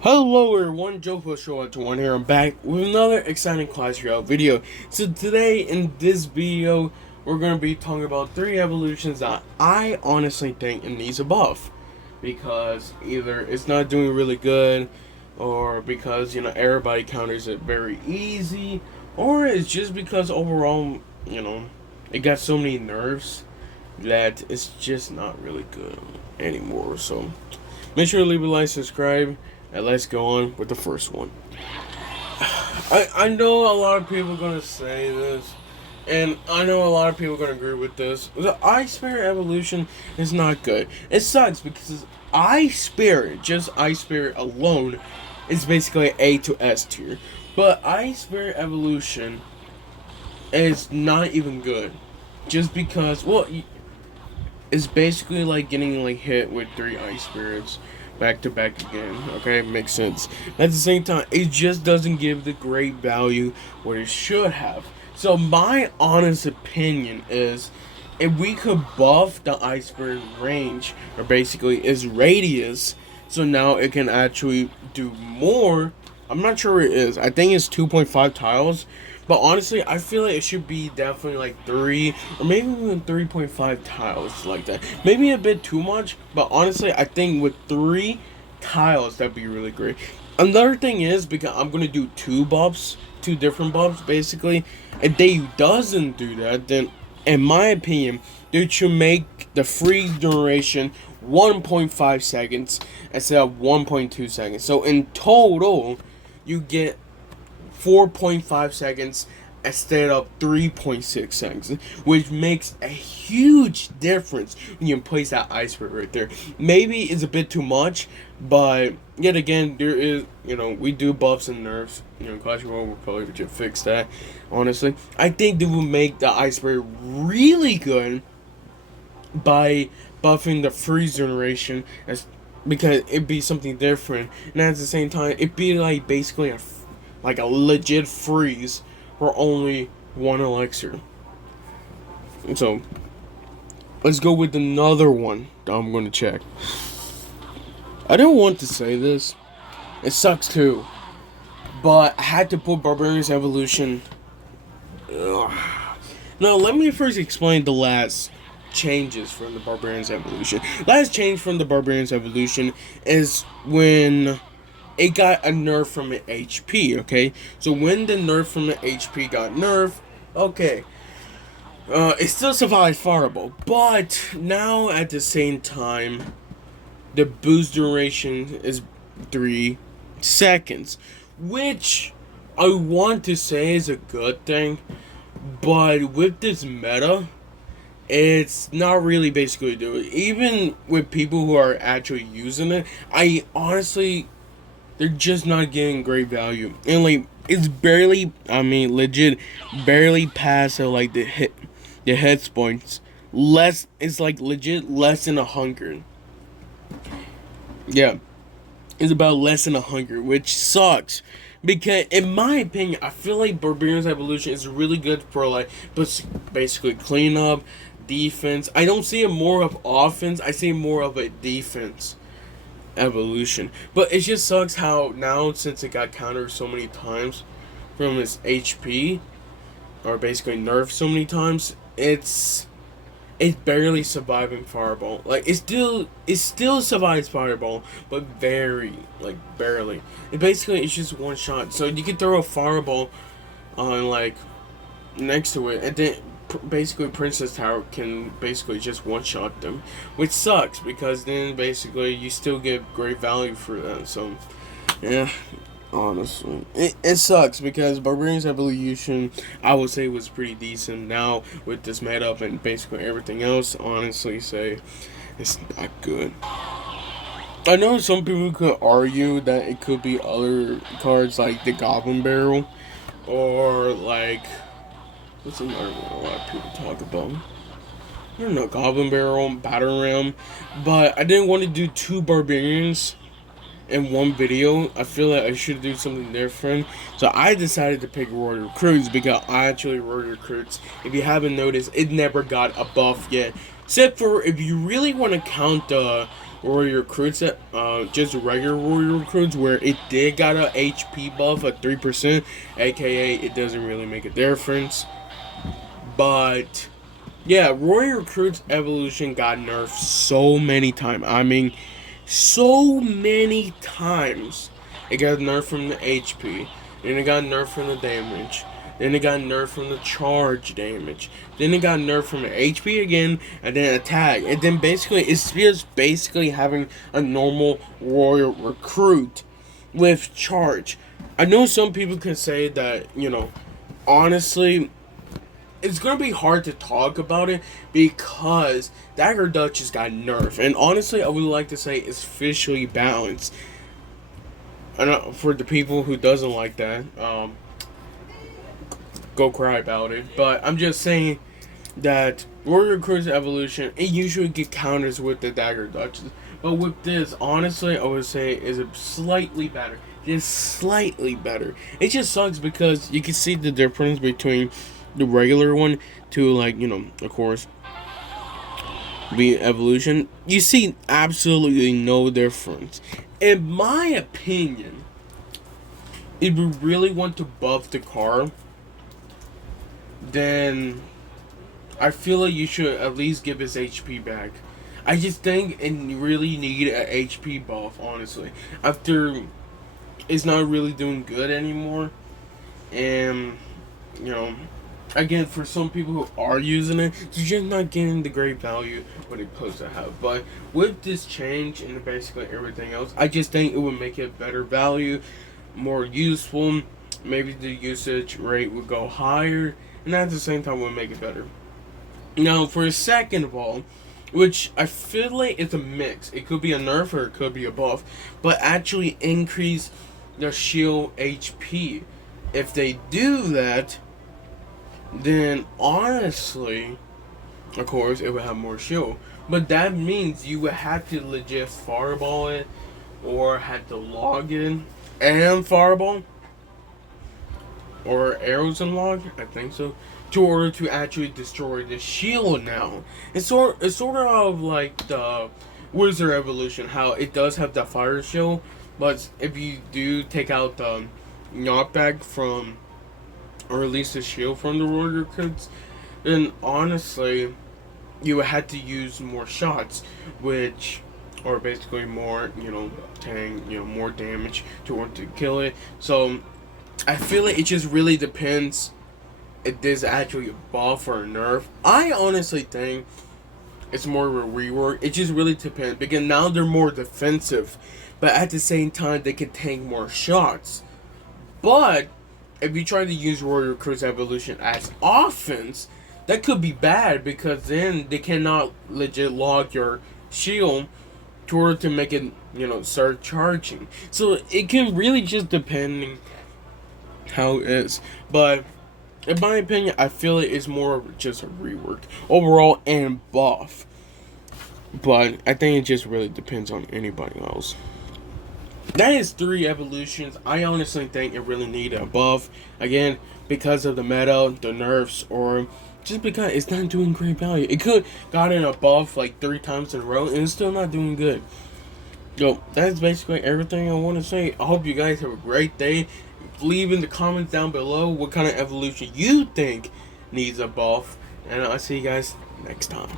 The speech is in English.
Hello everyone, Joe Show at 1 here. I'm back with another exciting Clash Royale video. So today in this video, we're going to be talking about 3 evolutions that I honestly think it needs a buff. Because either it's not doing really good, or because, everybody counters it very easy, or it's just because overall, it got so many nerfs that it's just not really good anymore. So make sure to leave a like, subscribe, and let's go on with the first one. I know a lot of people are going to say this, and I know a lot of people are going to agree with this. The Ice Spirit evolution is not good. It sucks because Ice Spirit, just Ice Spirit alone, is basically A to S tier. But Ice Spirit evolution is not even good. Just because, well, it's basically like getting hit with 3 Ice Spirits back to back again. Okay, makes sense. At the same time, it just doesn't give the great value what it should have. So my honest opinion is, if we could buff the Ice Spirit range, or basically its radius, so now it can actually do more. I'm not sure it is. I think it's 2.5 tiles. But honestly, I feel like it should be definitely like 3 or maybe even 3.5 tiles like that. Maybe a bit too much, but honestly, I think with 3 tiles, that'd be really great. Another thing is, because I'm going to do 2 buffs, 2 different buffs basically. If they doesn't do that, then in my opinion, they should make the freeze duration 1.5 seconds instead of 1.2 seconds. So in total, you get 4.5 seconds instead of 3.6 seconds, which makes a huge difference when you place that Ice Spirit right there. Maybe it's a bit too much, but yet again, there is, we do buffs and nerfs. Clash Royale will probably just fix that. Honestly, I think they will make the Ice Spirit really good by buffing the freeze generation, as because it'd be something different, and at the same time, it'd be like basically a legit freeze for only 1 elixir. So let's go with another one that I'm gonna check. I don't want to say this, it sucks too, but I had to put Barbarian's Evolution. Ugh. Now let me first explain the last changes from the Barbarian's Evolution. Last change from the Barbarian's Evolution is when it got a nerf from an HP, okay? So when the nerf from the HP got nerfed, okay, it still survives Fireball, but now at the same time, the boost duration is 3 seconds, which I want to say is a good thing, but with this meta, it's not really basically doing it. Even with people who are actually using it, I honestly, they're just not getting great value. And it's barely, legit, barely past the head points. Less, it's legit less than 100. Yeah, it's about less than 100, which sucks. Because in my opinion, I feel like Barbarian's Evolution is really good for basically cleanup, defense. I don't see it more of offense. I see more of a defense evolution. But it just sucks how now, since it got countered so many times from its HP, or basically nerfed so many times, it's barely surviving Fireball. It still survives Fireball, but barely. It's just one shot. So you can throw a Fireball on next to it, and then basically Princess Tower can basically just one shot them, which sucks because then basically you still get great value for that. So yeah, honestly, it sucks because Barbarian's Evolution, I would say, was pretty decent. Now with this meta up and basically everything else, honestly say it's not good. I know some people could argue that it could be other cards like the Goblin Barrel, or what's another one a lot of people talk about? I don't know, Goblin Barrel, Battle Ram, but I didn't want to do 2 Barbarians in one video. I feel like I should do something different, so I decided to pick Royal Recruits because Royal Recruits, if you haven't noticed, it never got a buff yet, except for if you really want to count the warrior recruits, just regular warrior recruits, where it did got a HP buff of 3%, aka it doesn't really make a difference. But yeah, warrior recruits evolution got nerfed so many times. I mean, so many times. It got nerfed from the HP, then it got nerfed from the damage, then it got nerfed from the charge damage, then it got nerfed from the HP again, and then attack. And then basically, it's just basically having a normal warrior recruit with charge. I know some people can say that, honestly, it's gonna be hard to talk about it because Dagger Dutch just got nerfed, and honestly, I would like to say it's officially balanced. And for the people who doesn't like that, go cry about it. But I'm just saying that Warrior Recruits Evolution, it usually get counters with the Dagger Dutches, but with this, honestly, I would say is a slightly better. Just slightly better. It just sucks because you can see the difference between the regular one to, like, of course, the evolution. You see absolutely no difference. In my opinion, if we really want to buff the car, then I feel like you should at least give his HP back. I just think it really need an HP buff, honestly. After it's not really doing good anymore, and again, for some people who are using it, you're just not getting the great value what it's supposed to have. But with this change and basically everything else, I just think it would make it better value, more useful. Maybe the usage rate would go higher, and at the same time would make it better. Now, for a second of all, which I feel like it's a mix. It could be a nerf or it could be a buff, but actually increase their shield HP. If they do that, then honestly, of course, it would have more shield. But that means you would have to legit fireball it, or have to log in and fireball, or arrows and log, I think so, to order to actually destroy the shield now. It's sort of like the Wizard Evolution, how it does have the fire shield, but if you do take out the knockback from, or at least the shield from the warrior recruits, then honestly, you would have to use more shots, which, or basically more, more damage to want to kill it. So I feel like it just really depends if this actually a buff or a nerf. I honestly think it's more of a rework. It just really depends, because now they're more defensive, but at the same time they can tank more shots. But if you try to use Warrior Recruits Evolution as offense, that could be bad, because then they cannot legit log your shield in order to make it, start charging. So it can really just depend how it is. But in my opinion, I feel it is more of just a rework overall and buff. But I think it just really depends on anybody else. That is 3 evolutions. I honestly think it really needed a buff. Again, because of the meta, the nerfs, or just because it's not doing great value. It could gotten a buff like 3 times in a row, and it's still not doing good. So, that's basically everything I want to say. I hope you guys have a great day. Leave in the comments down below what kind of evolution you think needs a buff. And I'll see you guys next time.